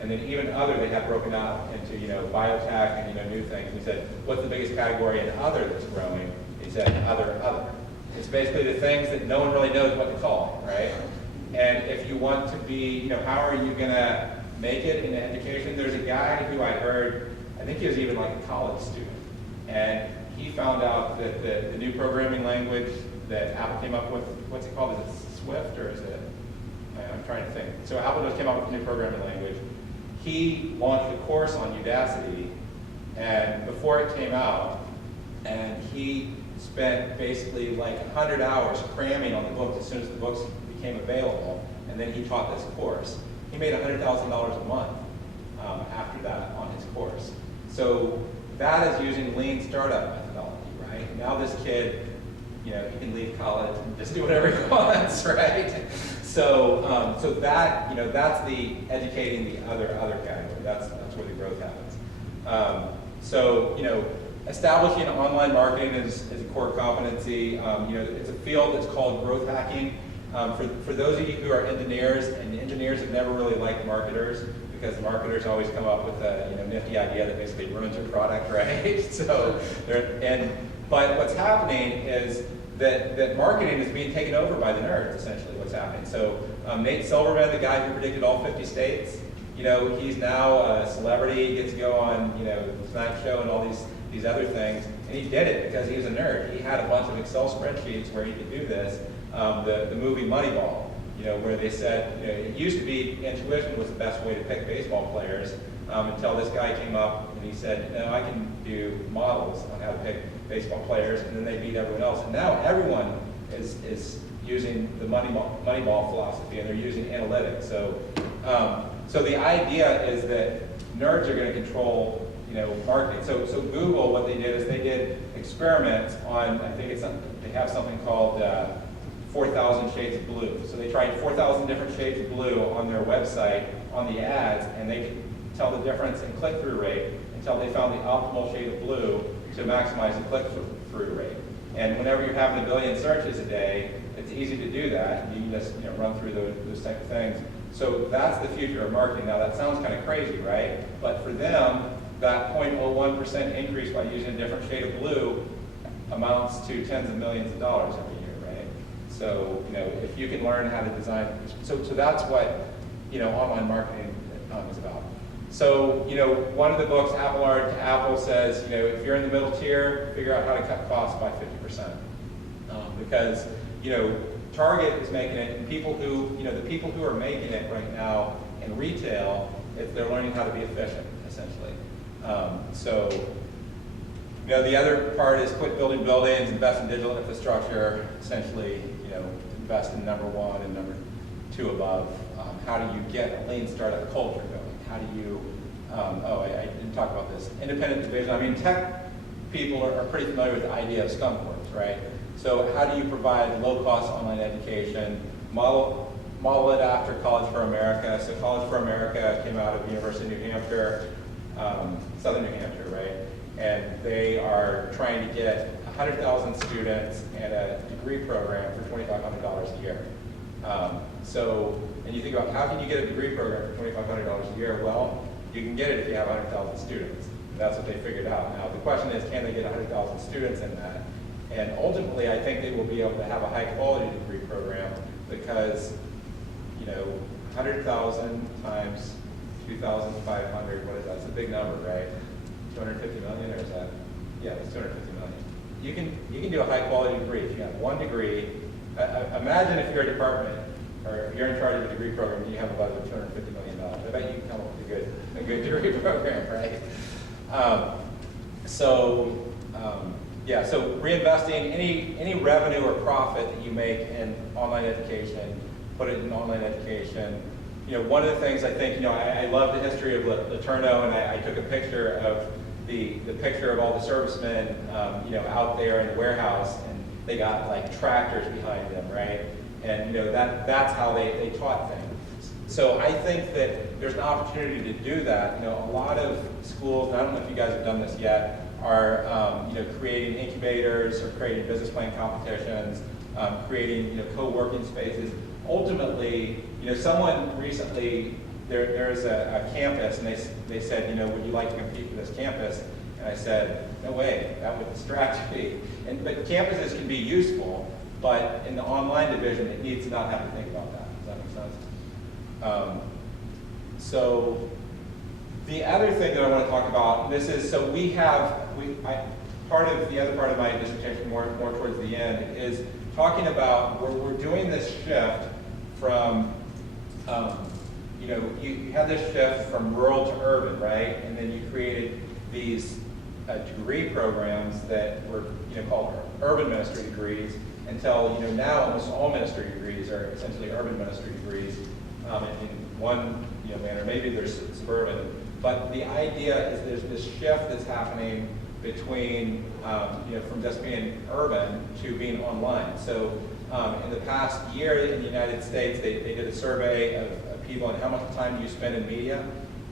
And then even other they had broken out into, biotech and, new things. He said, what's the biggest category in other that's growing? He said, other. It's basically the things that no one really knows what to call, right? And if you want to be, how are you going to make it in education? There's a guy who I heard, I think he was even like a college student, and he found out that the new programming language that Apple came up with, what's it called? Is it Swift or is it, I'm trying to think. So Apple just came up with a new programming language. He launched a course on Udacity, and before it came out, and he spent basically like 100 hours cramming on the books as soon as the books became available, and then he taught this course. He made $100,000 a month after that on his course. So that is using lean startup methodology, right? Now this kid, he can leave college and just do whatever he wants, right? So that's the educating the other category. That's where the growth happens. Establishing online marketing is a core competency. It's a field that's called growth hacking. For those of you who are engineers, and engineers have never really liked marketers, because marketers always come up with a nifty idea that basically ruins your product, right? But what's happening is that marketing is being taken over by the nerds, essentially what's happening. So Nate Silverman, the guy who predicted all 50 states, he's now a celebrity, he gets to go on Tonight Show and all these other things, and he did it because he was a nerd. He had a bunch of Excel spreadsheets where he could do this. The movie Moneyball, where they said, it used to be intuition was the best way to pick baseball players, until this guy came up and he said, I can do models on how to pick baseball players, and then they beat everyone else. And now everyone is using the Moneyball philosophy, and they're using analytics. So the idea is that nerds are going to control marketing. So Google, what they did is they did experiments on, I think they have something called 4,000 shades of blue. So they tried 4,000 different shades of blue on their website, on the ads, and they could tell the difference in click-through rate until they found the optimal shade of blue to maximize the click-through rate. And whenever you're having 1 billion searches a day, it's easy to do that. You can just run through those type of things. So that's the future of marketing. Now that sounds kind of crazy, right? But for them, that 0.01% increase by using a different shade of blue amounts to tens of millions of dollars every year, right? So, if you can learn how to design, so that's what, online marketing is about. So, one of the books, Apple Art to Apple, says, if you're in the middle tier, figure out how to cut costs by 50%. Because, Target is making it, and people who, the people who are making it right now in retail, they're learning how to be efficient, essentially. The other part is quit building buildings, invest in digital infrastructure, essentially, invest in number 1 and number 2 above. How do you get a lean startup culture going? How do you, I didn't talk about this, independent division. I mean, tech people are pretty familiar with the idea of skunk works, right? So how do you provide low-cost online education, model it after College for America. So College for America came out of the University of New Hampshire, Southern New Hampshire, right? And they are trying to get 100,000 students and a degree program for $2,500 a year. And you think about how can you get a degree program for $2,500 a year? Well, you can get it if you have 100,000 students. And that's what they figured out. Now, the question is, can they get 100,000 students in that? And ultimately, I think they will be able to have a high-quality degree program because, 100,000 times 2,500, what is that? It's a big number, right? 250 million, or is that? Yeah, it's 250 million. You can do a high-quality degree. If you have one degree, imagine if you're a department, or if you're in charge of a degree program, and you have a budget of $250 million. I bet you can come up with a good degree program, right? So reinvesting any revenue or profit that you make in online education, put it in online education. One of the things I think, I love the history of Laterno, and I took a picture of the picture of all the servicemen, out there in the warehouse, and they got like tractors behind them, right? And that's how they taught things. So I think that there's an opportunity to do that. You know, a lot of schools, and I don't know if you guys have done this yet, are creating incubators or creating business plan competitions, creating co-working spaces. Ultimately, someone recently, there's a campus, and they said, would you like to compete for this campus? And I said, no way, that would distract me. But campuses can be useful, but in the online division, it needs to not have to think about that. Does that make sense? So the other thing that I want to talk about, this is, so part of my dissertation more towards the end is talking about we're doing this shift from, you had this shift from rural to urban, right? And then you created these degree programs that were called urban ministry degrees until now almost all ministry degrees are essentially urban ministry degrees in one manner. Maybe there's suburban, but the idea is there's this shift that's happening between from just being urban to being online. So in the past year in the United States, they did a survey of people and how much time do you spend in media,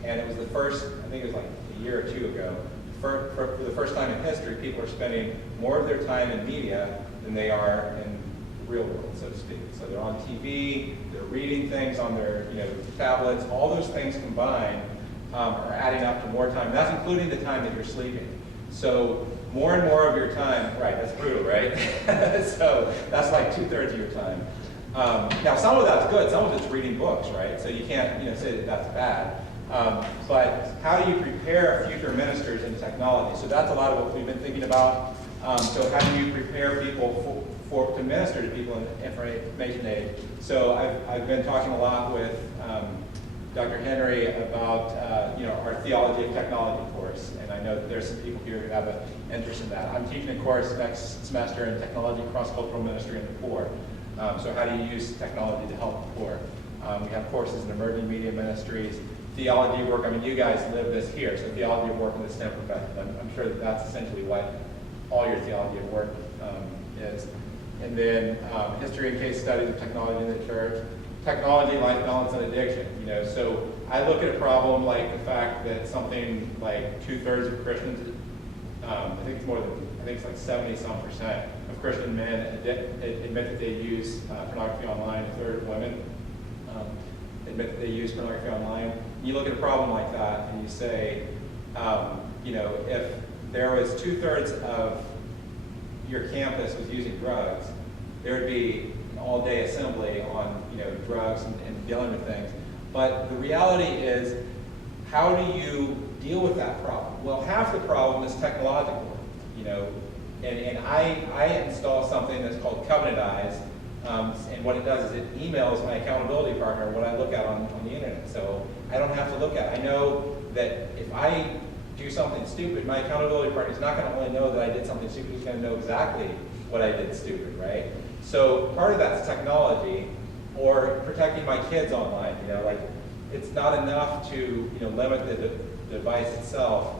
and it was the first, I think it was like a year or two ago, for the first time in history, people are spending more of their time in media than they are in the real world, so to speak. So they're on TV, they're reading things on their tablets, all those things combined are adding up to more time. And that's including the time that you're sleeping. So more and more of your time, right, that's brutal, right? So that's like 2/3 of your time. Now some of that's good, some of it's reading books, right? So you can't say that that's bad. But how do you prepare future ministers in technology? So that's a lot of what we've been thinking about. So how do you prepare people to minister to people in information age? So I've been talking a lot with Dr. Henry about our Theology of Technology course, and I know that there's some people here who have an interest in that. I'm teaching a course next semester in Technology, Cross-Cultural Ministry in the Poor. So how do you use technology to help the poor? We have courses in emerging media ministries, theology of work. I mean, you guys live this here, so theology of work in the STEM profession. I'm sure that that's essentially what all your theology of work is. And then history and case studies of technology in the church, technology, life balance, and addiction. So I look at a problem like the fact that something like 2/3 of Christians, I think it's like 70-some% of Christian men admit that they use pornography online. 1/3 of women admit that they use pornography online. You look at a problem like that and you say, if there was 2/3 of your campus was using drugs, there would be an all-day assembly on drugs and dealing with things. But the reality is, how do you deal with that problem? Well, half the problem is technological, and I install something that's called Covenant Eyes, and what it does is it emails my accountability partner what I look at on the internet. So I don't have to look at it. I know that if I do something stupid, my accountability partner is not going to only know that I did something stupid, he's going to know exactly what I did stupid, right? So part of that's technology, or protecting my kids online. It's not enough to limit the device itself.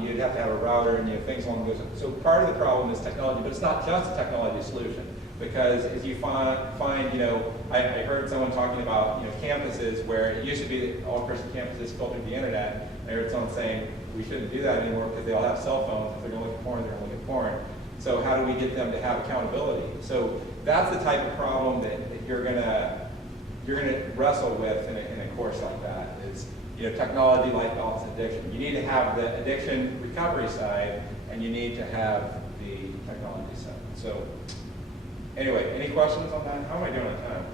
You'd have to have a router and things along those lines. So part of the problem is technology, but it's not just a technology solution, because as you find I heard someone talking about campuses where it used to be that all Christian campuses filtered the internet. I heard someone saying we shouldn't do that anymore because they all have cell phones. If they're going to look at porn, they're going to look at porn. So how do we get them to have accountability? So that's the type of problem that you're gonna wrestle with in a course like that. It's technology, life balance, and addiction. You need to have the addiction recovery side, and you need to have the technology side. So anyway, any questions on that? How am I doing on time?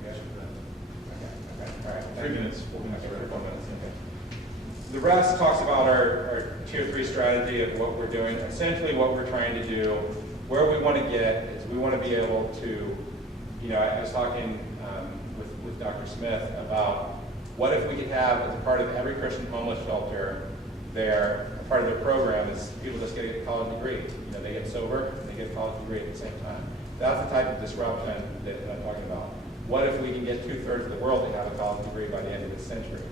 Okay. All right. 3 minutes, 4 minutes. 4 minutes. Okay. The rest talks about our tier 3 strategy of what we're doing. Essentially, what we're trying to do, where we want to get is we want to be able to, I was talking with Dr. Smith about what if we could have, as a part of every Christian homeless shelter, a part of their program is people just get a college degree. They get sober and they get a college degree at the same time. That's the type of disruption that I'm talking about. What if we can get 2/3 of the world to have a college degree by the end of this century?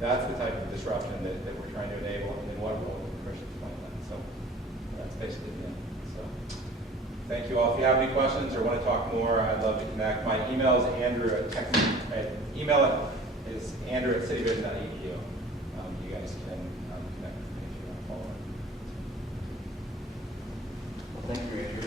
That's the type of disruption that we're trying to enable, and then what role can Christians play in that? So that's basically it. So Thank you all. If you have any questions or want to talk more, I'd love to connect. My email is andrew@cityvision.edu. You guys can connect with me if you want to follow. Well, thank you, Andrew.